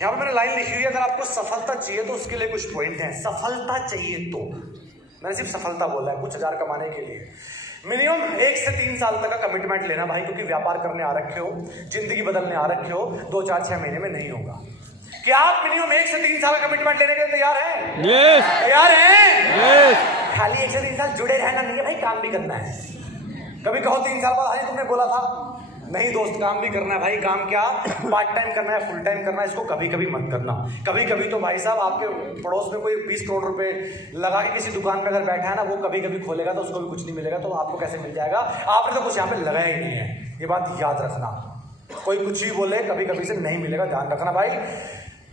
यहाँ पे मैंने लाइन लिखी हुई है, अगर आपको सफलता चाहिए तो उसके लिए कुछ पॉइंट हैं। सफलता चाहिए तो मैंने सिर्फ सफलता बोला है, कुछ हजार कमाने के लिए मिनिमम 1 से 3 साल तक का कमिटमेंट लेना भाई, क्योंकि व्यापार करने आ रखे हो, जिंदगी बदलने आ रखे हो, 2, 4, 6 महीने में नहीं होगा। क्या आप मिनिमम 1 से 3 साल का कमिटमेंट लेने के लिए तैयार हैं? यस। तैयार हैं? यस। खाली 1 से 3 साल जुड़े रहना नहीं है भाई, काम भी करना है। कभी कहो 3 साल बाद, तुमने बोला था नहीं दोस्त, काम भी करना है भाई। काम क्या, पार्ट टाइम करना है, फुल टाइम करना है, इसको कभी कभी मत करना। कभी कभी तो भाई साहब आपके पड़ोस में कोई 20 करोड़ रुपए लगा के किसी दुकान में अगर बैठा है ना, वो कभी कभी खोलेगा तो उसको भी कुछ नहीं मिलेगा, तो आपको कैसे मिल जाएगा? आपने तो कुछ यहाँ पे लगाया ही नहीं है, ये बात याद रखना। कोई कुछ ही बोले, कभी कभी से नहीं मिलेगा, ध्यान रखना भाई।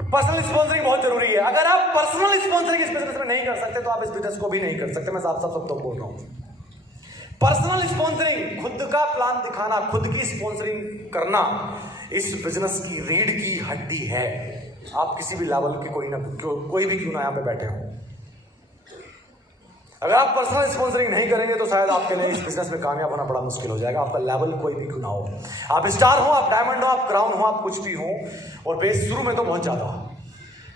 पर्सनल स्पॉन्सरिंग बहुत जरूरी है। अगर आप पर्सनल स्पॉन्सरिंग इस बिजनेस में नहीं कर सकते तो आप इस बिजनेस को भी नहीं कर सकते। मैं साफ साफ सब तो बोल रहा हूँ। पर्सनल स्पॉन्सरिंग, खुद का प्लान दिखाना, खुद की स्पॉन्सरिंग करना इस बिजनेस की रीढ़ की हड्डी है। आप किसी भी लेवल के कोई भी क्यों ना यहाँ पे बैठे हो, अगर आप पर्सनल स्पॉन्सरिंग नहीं करेंगे तो शायद आपके लिए इस बिजनेस में कामयाब होना बड़ा मुश्किल हो जाएगा। आपका लेवल कोई भी क्यों ना हो, आप स्टार हो, आप डायमंड हो, आप क्राउन हो, आप कुछ भी हो, और बेस शुरू में तो बहुत ज्यादा।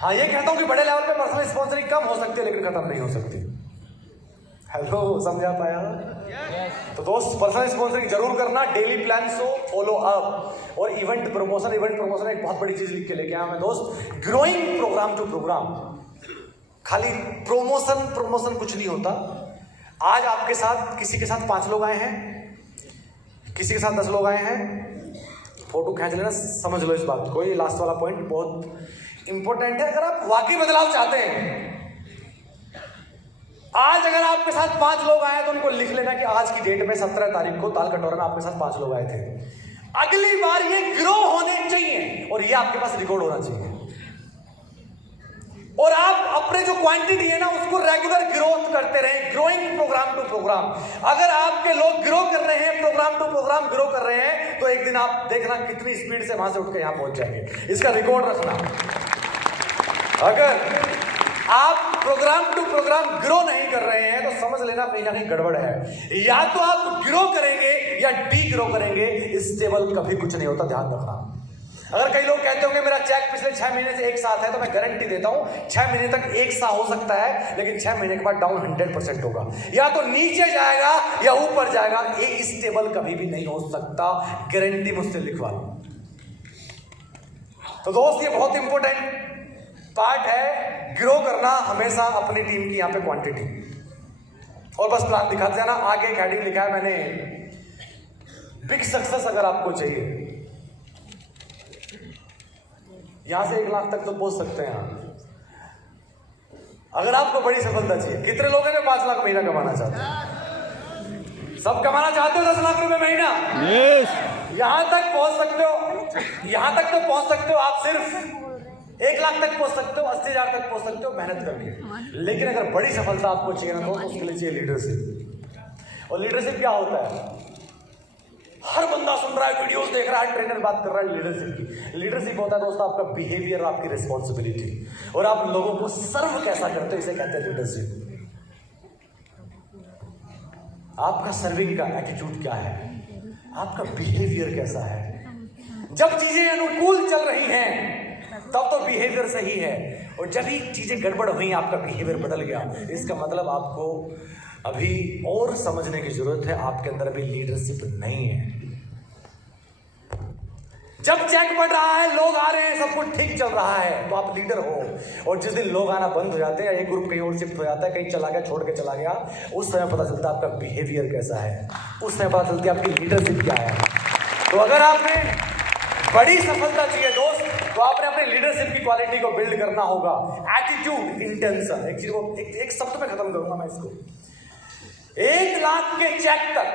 हाँ, ये कहता हूं कि बड़े लेवल पे पर्सनल स्पॉन्सरिंग कम हो सकती है, लेकिन खत्म नहीं हो सकती। हेलो, समझा पाया? तो दोस्त, पर्सनल स्पॉन्सरिंग जरूर करना। Daily plan so follow up और इवेंट प्रमोशन एक बहुत बड़ी चीज लिख के लेके आया मैं दोस्त। Growing program to program. खाली प्रमोशन कुछ नहीं होता। आज आपके साथ किसी के साथ 5 लोग आए हैं, किसी के साथ 10 लोग आए हैं, फोटो खींच लेना, समझ लो इस बात को। ये लास्ट वाला पॉइंट बहुत इंपॉर्टेंट है। अगर आप वाकई बदलाव चाहते हैं, आज अगर आपके साथ 5 लोग आए तो उनको लिख लेना कि आज की डेट में 17 तारीख को ताल कटोरा में आपके साथ 5 लोग आए थे। अगली बार ये ग्रो होने चाहिए और ये आपके पास रिकॉर्ड होना चाहिए, और आप अपने जो क्वांटिटी है ना उसको रेगुलर ग्रोथ करते रहें। Growing program to program. अगर आपके लोग ग्रो कर रहे हैं, प्रोग्राम टू प्रोग्राम ग्रो कर रहे हैं, तो एक दिन आप देखना कितनी स्पीड से वहां से उठ के यहां पहुंच जाएंगे। इसका रिकॉर्ड रखना। अगर आप प्रोग्राम टू प्रोग्राम ग्रो नहीं कर रहे हैं तो समझ लेना कहीं ना कहीं गड़बड़ है। या तो आप ग्रो करेंगे या डी ग्रो करेंगे, स्टेबल कभी कुछ नहीं होता, ध्यान रखना। अगर कई लोग कहते होंगे मेरा चेक पिछले 6 महीने से एक साथ है, तो मैं गारंटी देता हूं 6 महीने तक एक सा हो सकता है, लेकिन 6 महीने के बाद डाउन 100% होगा। या तो नीचे जाएगा या ऊपर जाएगा, एक स्टेबल कभी भी नहीं हो सकता, गारंटी मुझसे लिखवा लो। तो दोस्त, ये बहुत इंपॉर्टेंट पार्ट है। ग्रो करना हमेशा अपनी टीम की यहां पे क्वांटिटी, और बस प्लान दिखाते जाना। आगे एक हेडिंग लिखा है मैंने, बिग सक्सेस अगर आपको चाहिए, यहां से 1 लाख तक तो पहुंच सकते हैं आप। अगर आपको बड़ी सफलता चाहिए, कितने लोग हैं जो 5 लाख महीना कमाना चाहते हैं? सब कमाना चाहते हो 10 लाख रुपए महीना? यस। यहां तक पहुंच सकते हो, यहां तक तो पहुंच सकते हो आप। सिर्फ 1 लाख तक पहुंच सकते हो, 80,000 तक पहुंच सकते हो मेहनत करके। लेकिन अगर बड़ी सफलता आपको चाहिए ना, तो उसके लिए चाहिए लीडरशिप। और लीडरशिप क्या होता है? हर बंदा सुन रहा है, वीडियोस देख रहा है, ट्रेनर बात कर रहा है लीडरशिप की। लीडरशिप होता है दोस्तों आपका बिहेवियर, आपकी रिस्पॉन्सिबिलिटी, और आप लोगों को सर्व कैसा करते हो, इसे कहते हैं लीडरशिप। आपका सर्विंग का एटीट्यूड क्या है, आपका बिहेवियर कैसा है। जब चीजें अनुकूल चल रही हैं तब तो बिहेवियर सही है, और जब ही चीजें गड़बड़ हुई आपका बिहेवियर बदल गया, इसका मतलब आपको अभी और समझने की जरूरत है, आपके अंदर अभी लीडरशिप नहीं है। जब चेक बढ़ रहा है, लोग आ रहे हैं, सब कुछ ठीक चल रहा है, तो आप लीडर हो। और जिस दिन लोग आना बंद हो जाते हैं, एक ग्रुप कहीं और शिफ्ट हो जाता है, कहीं चला गया, छोड़ के चला गया, उस समय पता चलता है आपका बिहेवियर कैसा है, उस समय पता चलती है आपकी लीडरशिप क्या है। तो अगर आपने बड़ी सफलता चाहिए दोस्त, तो आपने अपने लीडरशिप की क्वालिटी को बिल्ड करना होगा। Attitude, intention. एक चीज को एक शब्द में खत्म करूंगा मैं इसको। 1 लाख के चेक तक,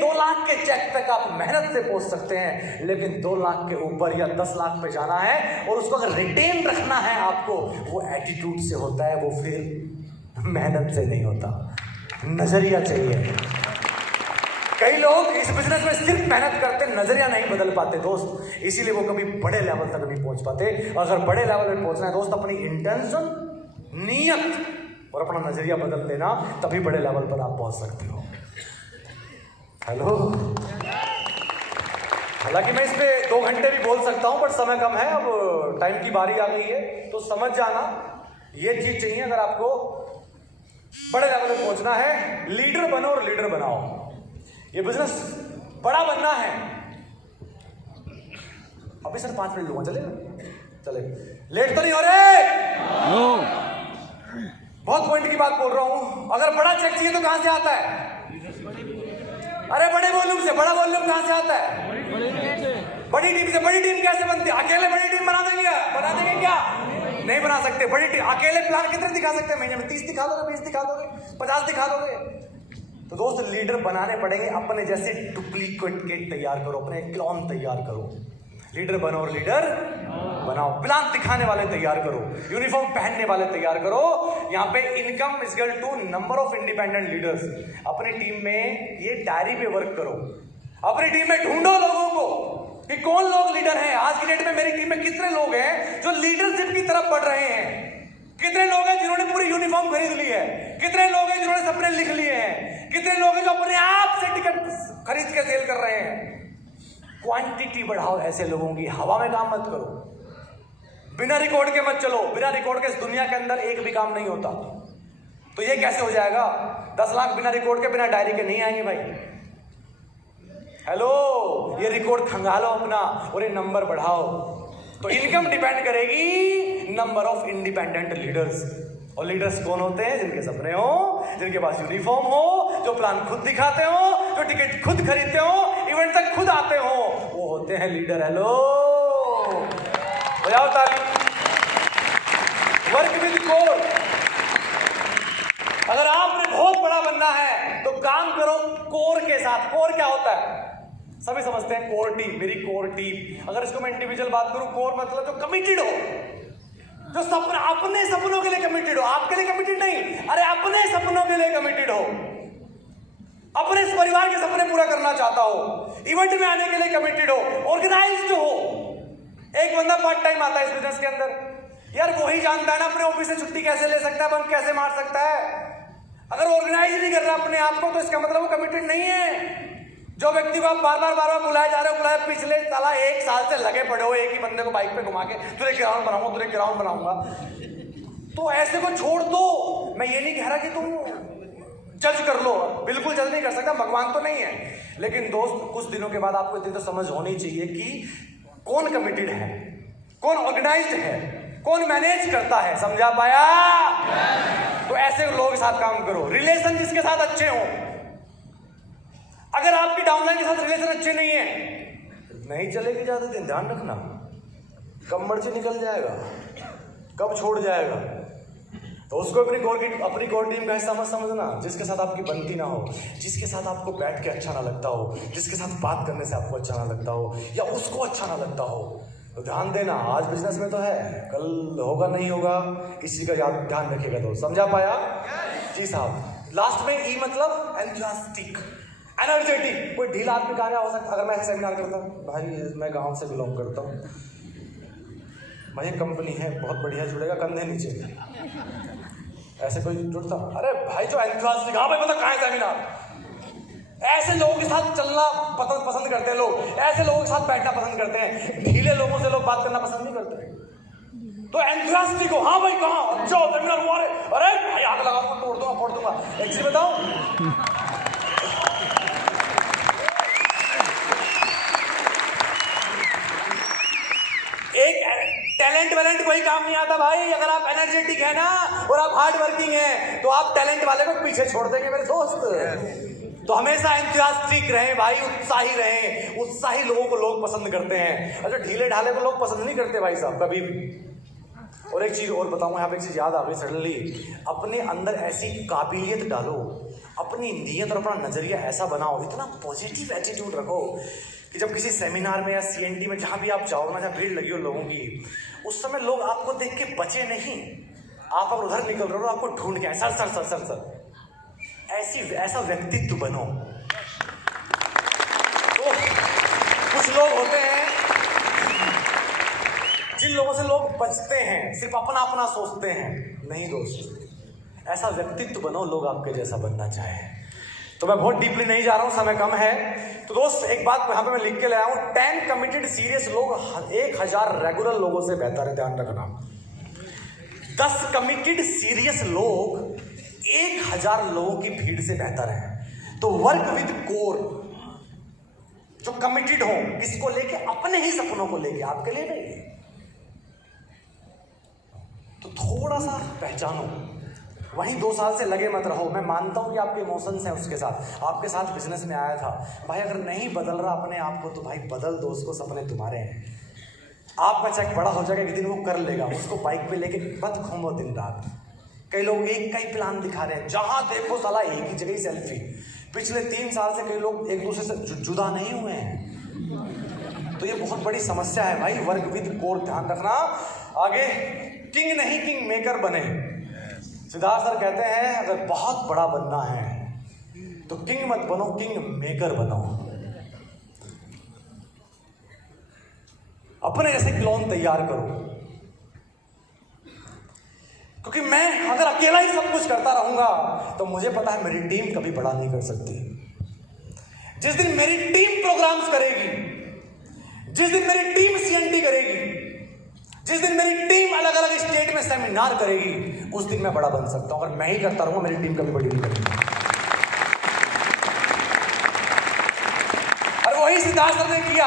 2 लाख के चेक तक आप मेहनत से पहुंच सकते हैं, लेकिन 2 लाख के ऊपर या 10 लाख पे जाना है और उसको अगर रिटेन रखना है आपको, वो एटीट्यूड से होता है, वो फिर मेहनत से नहीं होता, नजरिया चाहिए। कई लोग इस बिजनेस में सिर्फ मेहनत करते, नजरिया नहीं बदल पाते दोस्त, इसीलिए वो कभी बड़े लेवल तक नहीं पहुंच पाते। और अगर बड़े लेवल पे पहुंचना है दोस्त, अपनी इंटेंशन, नियत और अपना नजरिया बदल देना, तभी बड़े लेवल पर आप पहुंच सकते हो। हेलो, हालांकि मैं इस पे 2 घंटे भी बोल सकता हूं, बट समय कम है, अब टाइम की बारी आ गई है, तो समझ जाना ये चीज चाहिए। अगर आपको बड़े लेवल पे पहुंचना है, लीडर बनो और लीडर बनाओ। ये बिजनेस बड़ा बनना है। अभी सर 5 मिनट लूंगा, चले लेट तो नहीं हो रहे? बहुत पॉइंट की बात बोल रहा हूं। अगर बड़ा चेक चाहिए तो कहां से आता है? अरे बड़े वॉल्यूम से। बड़ा वॉल्यूम कहां से आता है? बड़ी टीम से। बड़ी टीम कैसे बनती है? अकेले बड़ी टीम बना देंगे क्या? नहीं बना सकते। बड़ी टीम अकेले प्लान कितने दिखा सकते हैं महीने में? 30 दिखा दोगे, 20 दिखा दोगे, 50 दिखा दोगे? तो दोस्त लीडर बनाने पड़ेंगे। अपने जैसे डुप्लीकेट तैयार करो, अपने क्लोन तैयार करो। लीडर बनो और लीडर बनाओ। प्लान दिखाने वाले तैयार करो, यूनिफॉर्म पहनने वाले तैयार करो। यहाँ पे income is equal to number of independent leaders. अपनी टीम में ये डायरी पे वर्क करो। अपनी टीम में ढूंढो लोगों को कि कौन लोग लीडर हैं। आज की डेट में मेरी टीम में कितने लोग हैं जो लीडरशिप की तरफ बढ़ रहे हैं? कितने लोग हैं जिन्होंने पूरी यूनिफॉर्म खरीद ली है? कितने लोग हैं जिन्होंने सपने लिख लिए हैं? कितने लोग हैं जो अपने आप से टिकट खरीद के सेल कर रहे हैं? क्वांटिटी बढ़ाओ ऐसे लोगों की। हवा में काम मत करो, बिना रिकॉर्ड के मत चलो। बिना रिकॉर्ड के इस दुनिया के अंदर एक भी काम नहीं होता। तो ये कैसे हो जाएगा? 10 लाख बिना रिकॉर्ड के, बिना डायरी के नहीं आएंगे भाई। हेलो, ये रिकॉर्ड खंगालो अपना और ये नंबर बढ़ाओ। तो इनकम डिपेंड करेगी नंबर ऑफ इंडिपेंडेंट लीडर्स। और लीडर्स कौन होते हैं? जिनके सपने हो, जिनके पास यूनिफॉर्म हो, जो प्लान खुद दिखाते हो, जो टिकट खुद खरीदते हो, इवेंट तक खुद आते हो, वो होते हैं लीडर। हेलो, बजाओ ताली। Work with core. अगर आपने बहुत बड़ा बनना है तो काम करो कोर के साथ। कोर क्या होता है? सभी समझते हैं कोर टीम, मेरी कोर टीम। अगर इसको मैं इंडिविजुअल बात करूं, कोर मतलब जो कमिटेड हो, जो अपने सपनों के लिए कमिटेड हो। आपके लिए कमिटेड नहीं, अरे अपने सपनों के लिए कमिटेड हो। अपने इस परिवार के सपने पूरा करना चाहता हो, इवेंट में आने के लिए कमिटेड हो, ऑर्गेनाइज्ड हो। एक बंदा पार्ट टाइम आता है इस बिजनेस के अंदर, यार वही जानता है ना अपने ऑफिस से छुट्टी कैसे ले सकता है, बंक कैसे मार सकता है। अगर ऑर्गेनाइज नहीं कर रहा अपने आप को तो इसका मतलब वो कमिटेड नहीं है। जो व्यक्ति को आप बार बार बुलाए जा रहे हो, बुलाए पिछले साला 1 साल से लगे पड़े हो एक ही बंदे को बाइक पे घुमा के, तुझे ग्राउंड बनाऊंगा, तुझे ग्राउंड बनाऊंगा, तो ऐसे को छोड़ दो। मैं ये नहीं कह रहा कि तुम जज कर लो, बिल्कुल जज नहीं कर सकता, भगवान तो नहीं है। लेकिन दोस्त, कुछ दिनों के बाद आपको इतनी तो समझ होनी चाहिए कि कौन कमिटेड है, कौन ऑर्गेनाइज्ड है, कौन मैनेज करता है। समझा पाया? तो ऐसे लोगों के साथ काम करो। रिलेशन जिसके साथ अच्छे हो। अगर आपकी डाउनलाइन के साथ रिलेशन अच्छे नहीं है, नहीं चलेगी ज्यादा दिन। ध्यान रखना, कब मर्जी निकल जाएगा, कब छोड़ जाएगा। तो उसको अपनी कोर टीम का हिस्सा मत समझना। जिसके साथ आपकी बनती ना हो, जिसके साथ आपको बैठ के अच्छा ना लगता हो, जिसके साथ बात करने से आपको अच्छा ना लगता हो, या उसको अच्छा ना लगता हो, तो ध्यान देना, आज बिजनेस में तो है, कल होगा नहीं होगा, इसी का ध्यान रखिएगा दोस्त। समझा पाया? जी साहब। लास्ट में ई मतलब एंथुसियास्टिक, एनर्जेटिक। कोई ढीला आदमी कहाँ हो सकता? अगर मैं ऐसे सेमिनार करता हूँ, भाई मैं गांव से बिलोंग करता हूँ, भाई कंपनी है बहुत बढ़िया, जुड़ेगा कंधे नीचे, ऐसे कोई जुड़ता? अरे भाई जो एंथुसियास्टिक, हाँ भाई मतलब कहाँ है सेमिनार। ऐसे लोगों के साथ चलना पसंद करते हैं लोग, ऐसे लोगों के साथ बैठना पसंद करते हैं। ढीले लोगों से लोग बात करना पसंद नहीं करते। तो एंथुसियास्टिक हो, हाँ भाई कहाँ, अच्छा सेमिनार हुआ, अरे भाई आग लगाऊंगा, तोड़ दूंगा, फोड़ दूंगा। एक चीज बताऊं, एक टैलेंट वैलेंट कोई काम नहीं आता भाई। अगर आप एनर्जेटिक है ना और आप हार्ड वर्किंग है तो आप टैलेंट वाले को पीछे छोड़ देंगे मेरे दोस्त। तो हमेशा एंथुसियास्टिक रहें भाई, उत्साही रहें। उत्साही लोगों को लोग पसंद करते हैं, अच्छा ढीले ढाले को लोग पसंद नहीं करते भाई साहब कभी भी। और एक चीज और बताऊं, यहाँ पे एक चीज याद आ गई सडनली। अपने अंदर ऐसी काबिलियत डालो, अपनी नीयत और अपना नजरिया ऐसा बनाओ, इतना पॉजिटिव एटीट्यूड रखो कि जब किसी सेमिनार में या सीएनटी में जहां भी आप जाओ ना, जहां भीड़ लगी हो लोगों की, उस समय लोग आपको देख के बचे नहीं। आप अगर उधर निकल रहे हो, आपको ढूंढ के sir sir sir sir sir ऐसा व्यक्तित्व बनो। तो कुछ लोग होते हैं जिन लोगों से लोग बचते हैं, सिर्फ अपना अपना सोचते हैं। नहीं दोस्त, ऐसा व्यक्तित्व बनो लोग आपके जैसा बनना चाहे। तो मैं बहुत डीपली नहीं जा रहा हूं, समय कम है। तो दोस्त एक बात यहां पे मैं लिख के लाया हूं, 10 कमिटेड सीरियस लोग 1000 रेगुलर लोगों से बेहतर है, ध्यान रखना। 10 कमिटेड सीरियस लोग 1000 लोगों की भीड़ से बेहतर है। तो वर्क विद कोर, जो कमिटेड हो, किसको लेके? अपने ही सपनों को लेके, आपके लिए नहीं। तो थोड़ा सा पहचानो, वहीं 2 साल से लगे मत रहो। मैं मानता हूं कि आपके इमोशंस हैं उसके साथ, आपके साथ बिजनेस में आया था भाई। अगर नहीं बदल रहा अपने आप को तो भाई बदल दो उसको, सपने तुम्हारे हैं। आपका चेक बड़ा हो जाएगा, एक दिन वो कर लेगा। उसको बाइक पे लेके मत घूमो दिन रात। कई लोग एक का ही प्लान दिखा रहे हैं, जहां देखो साला एक ही जगह सेल्फी। पिछले 3 साल से कई लोग एक दूसरे से जुदा नहीं हुए हैं। तो ये बहुत बड़ी समस्या है भाई। वर्क विद कोर, ध्यान रखना। आगे, किंग नहीं किंग मेकर बने। सिद्धार्थ सर कहते हैं अगर बहुत बड़ा बनना है तो किंग मत बनो, किंग मेकर बनो। अपने जैसे क्लोन तैयार करो। क्योंकि मैं अगर अकेला ही सब कुछ करता रहूंगा तो मुझे पता है मेरी टीम कभी बड़ा नहीं कर सकती। जिस दिन मेरी टीम प्रोग्राम्स करेगी, जिस दिन मेरी टीम सीएनटी करेगी, जिस दिन मेरी टीम अलग अलग स्टेट में सेमिनार करेगी, उस दिन मैं बड़ा बन सकता हूं। अगर मैं ही करता रहूंगा मेरी टीम कभी बड़ी नहीं करेगी। और वही सिद्धार्थ सर ने किया।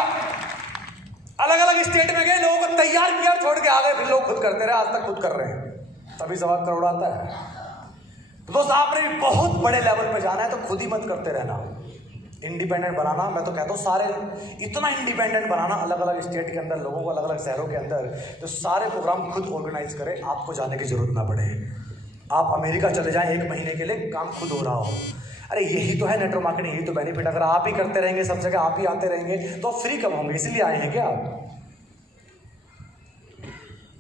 अलग अलग स्टेट में गए, लोगों को तैयार किया, छोड़ के आ गए, फिर लोग खुद करते रहे, आज तक खुद कर रहे हैं। तभी 1.25 करोड़ आता है। तो दोस्त आपने भी बहुत बड़े लेवल पे जाना है तो खुद ही मत करते रहना, इंडिपेंडेंट बनाना। मैं तो कहता हूँ सारे इतना इंडिपेंडेंट बनाना, अलग अलग स्टेट के अंदर लोगों को, अलग अलग शहरों के अंदर, तो सारे प्रोग्राम खुद ऑर्गेनाइज करें, आपको जाने की जरूरत ना पड़े। आप अमेरिका चले जाएं 1 महीने के लिए, काम खुद हो रहा हो। अरे यही तो है नेटवर्क मार्केटिंग, यही तो बेनिफिट। अगर आप ही करते रहेंगे, सब जगह आप ही आते रहेंगे तो फ्री कब होंगे? इसलिए आए हैं क्या आप?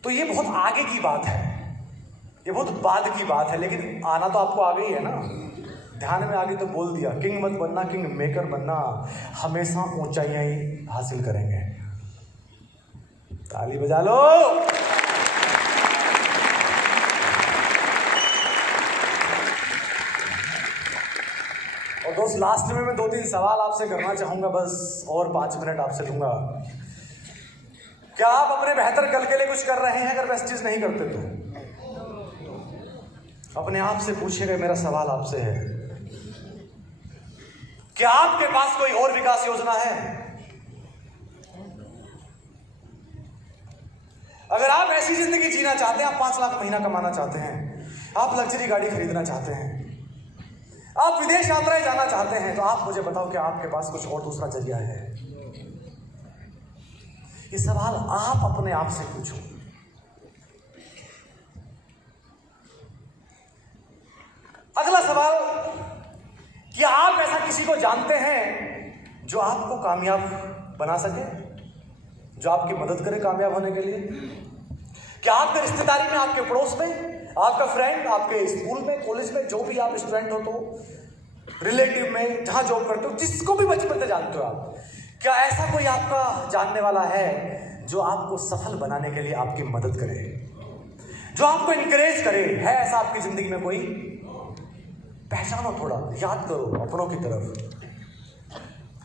तो ये बहुत आगे की बात है, ये बहुत बाद की बात है, लेकिन आना तो आपको आ गई है ना। ध्यान में आ गई तो बोल दिया। किंग मत बनना, किंग मेकर बनना। हमेशा ऊंचाइयां ही हासिल करेंगे। ताली बजा लो। और दोस्त लास्ट में मैं 2-3 सवाल आपसे करना चाहूंगा, बस और 5 मिनट आपसे लूंगा। क्या आप अपने बेहतर कल के लिए कुछ कर रहे हैं? अगर बेस्ट चीज नहीं करते तो अपने आप से पूछिएगा। मेरा सवाल आपसे है, क्या आपके पास कोई और विकास योजना है? अगर आप ऐसी जिंदगी जीना चाहते हैं, आप 5 लाख महीना कमाना चाहते हैं, आप लग्जरी गाड़ी खरीदना चाहते हैं, आप विदेश यात्राएं जाना चाहते हैं, तो आप मुझे बताओ कि आपके पास कुछ और दूसरा जरिया है? ये सवाल आप अपने आप से पूछो। अगला सवाल, क्या आप ऐसा किसी को जानते हैं जो आपको कामयाब बना सके, जो आपकी मदद करे कामयाब होने के लिए? क्या आपके रिश्तेदारी में, आपके पड़ोस में, आपका फ्रेंड, आपके स्कूल में, कॉलेज में, जो भी आप स्टूडेंट हो, तो रिलेटिव में, जहां जॉब करते हो, जिसको भी बचपन से जानते हो आप, क्या ऐसा कोई आपका जानने वाला है जो आपको सफल बनाने के लिए आपकी मदद करे, जो आपको इनकरेज करे? है ऐसा आपकी जिंदगी में कोई? पहचानो, थोड़ा याद करो, अपनों की तरफ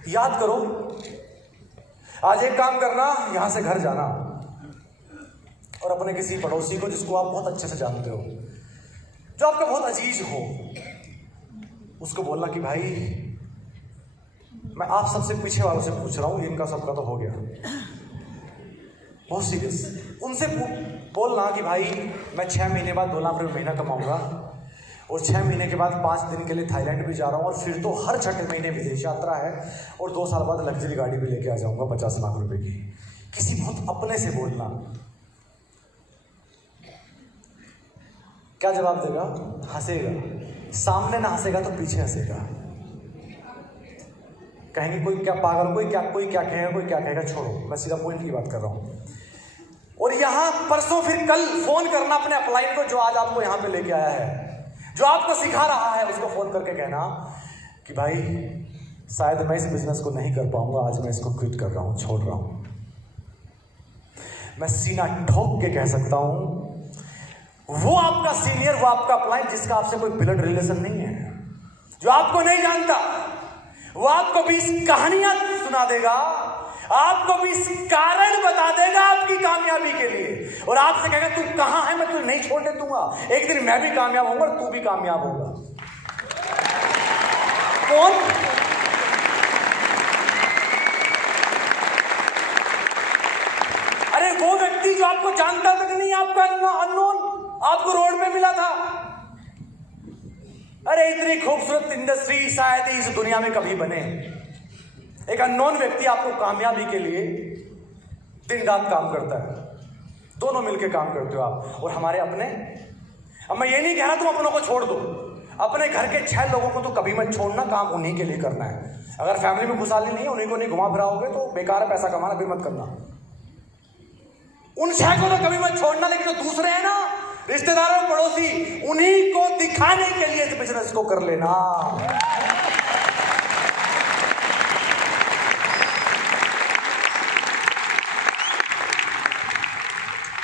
याद करो। आज एक काम करना, यहां से घर जाना और अपने किसी पड़ोसी को, जिसको आप बहुत अच्छे से जानते हो, जो आपका बहुत अजीज हो, उसको बोलना कि भाई मैं आप सबसे पीछे वालों से पूछ रहा हूं, इनका सबका तो हो गया, बहुत सीरियस। उनसे बोलना कि भाई मैं 6 महीने बाद 2 लाख रुपये महीना कमाऊंगा और 6 महीने के बाद 5 दिन के लिए थाईलैंड भी जा रहा हूँ और फिर तो हर 6 महीने विदेश यात्रा है और 2 साल बाद लग्जरी गाड़ी भी लेके आ जाऊंगा 50 लाख रुपए की। किसी बहुत अपने से बोलना। क्या जवाब देगा? हंसेगा। सामने ना हंसेगा तो पीछे हंसेगा। कहेंगे कोई क्या पागल, कोई क्या कहेगा, कोई क्या कहेगा, छोड़ो, मैं सीधा पॉइंट की बात कर रहा हूं। और यहां परसों फिर कल फोन करना अपने अपलाइन को, जो आज आपको यहां पे लेके आया है, जो आपको सिखा रहा है, उसको फोन करके कहना कि भाई शायद मैं इस बिजनेस को नहीं कर पाऊंगा, आज मैं इसको क्विट कर रहा हूं, छोड़ रहा हूं। मैं सीना ठोक के कह सकता हूं, वो आपका सीनियर, वो आपका अपलाइन, जिसका आपसे कोई ब्लड रिलेशन नहीं है, जो आपको नहीं जानता वो आपको 20 कहानियां सुना देगा, आपको 20 कारण बता देगा आपकी कामयाबी के लिए, और आपसे कहेगा तू कहां है, मैं तुझे नहीं छोड़ने दूंगा, एक दिन मैं भी कामयाब होऊंगा और तू भी कामयाब होगा। कौन? अरे वो व्यक्ति जो आपको जानता तक नहीं, आपका अननोन, आपको रोड पे मिला था। अरे इतनी खूबसूरत इंडस्ट्री शायद इस दुनिया में कभी बने। एक अननोन व्यक्ति आपको कामयाबी के लिए दिन रात काम करता है, दोनों मिलकर काम करते हो आप और हमारे अपने। अब मैं ये नहीं कह रहा तुम अपनों को छोड़ दो, अपने घर के 6 लोगों को तो कभी मत छोड़ना, काम उन्हीं के लिए करना है। अगर फैमिली में खुशहाली नहीं है, उन्हीं को नहीं घुमा फिराओगे तो बेकार है, पैसा कमाना फिर मत करना। उन 6 को तो कभी मत छोड़ना, लेकिन जो दूसरे हैं ना, रिश्तेदारों पड़ोसी, उन्हीं को दिखाने के लिए इस बिजनेस को कर लेना।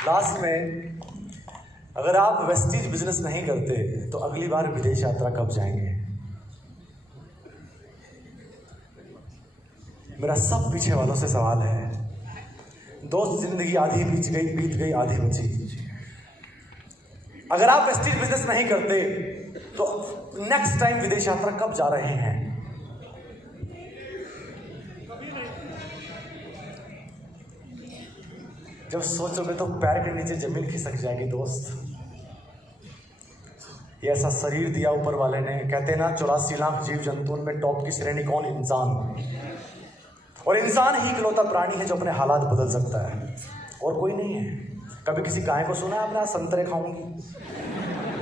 लास्ट में, अगर आप वेस्टीज बिजनेस नहीं करते तो अगली बार विदेश यात्रा कब जाएंगे? मेरा सब पीछे वालों से सवाल है। दोस्त, जिंदगी आधी बीत गई आधी बची। अगर आप वेस्टीज बिजनेस नहीं करते तो नेक्स्ट टाइम विदेश यात्रा कब जा रहे हैं? जब सोचोगे तो पैर के नीचे जमीन खिसक जाएगी दोस्त। ये ऐसा शरीर दिया ऊपर वाले ने, कहते ना 84 लाख जीव जंतुओं में टॉप की श्रेणी कौन? इंसान। और इंसान ही इकलौता प्राणी है जो अपने हालात बदल सकता है, और कोई नहीं है। कभी किसी गाय को सुना है आपने आज संतरे खाऊंगी?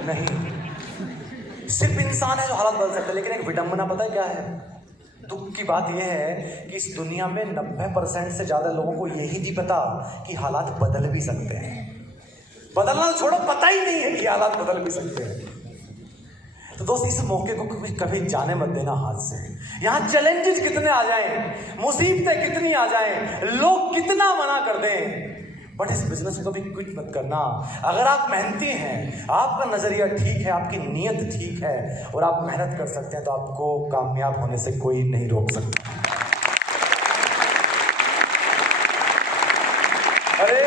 नहीं, सिर्फ इंसान है जो हालात बदल सकता है। लेकिन एक विडंबना पता है क्या है? दुख की बात यह है कि इस दुनिया में 90% से ज्यादा लोगों को यही नहीं पता कि हालात बदल भी सकते हैं। बदलना छोड़ो, पता ही नहीं है कि हालात बदल भी सकते हैं। तो दोस्त, इस मौके को कभी जाने मत देना हाथ से। यहाँ चैलेंजेस कितने आ जाएं, मुसीबतें कितनी आ जाएं, लोग कितना मना कर दें, बट इस बिजनेस को कभी क्विट मत करना। अगर आप मेहनती हैं, आपका नजरिया ठीक है, आपकी नीयत ठीक है और आप मेहनत कर सकते हैं, तो आपको कामयाब होने से कोई नहीं रोक सकता। अरे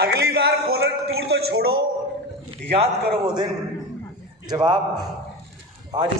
अगली बार कॉलर टूर तो छोड़ो, याद करो वो दिन जब आप आज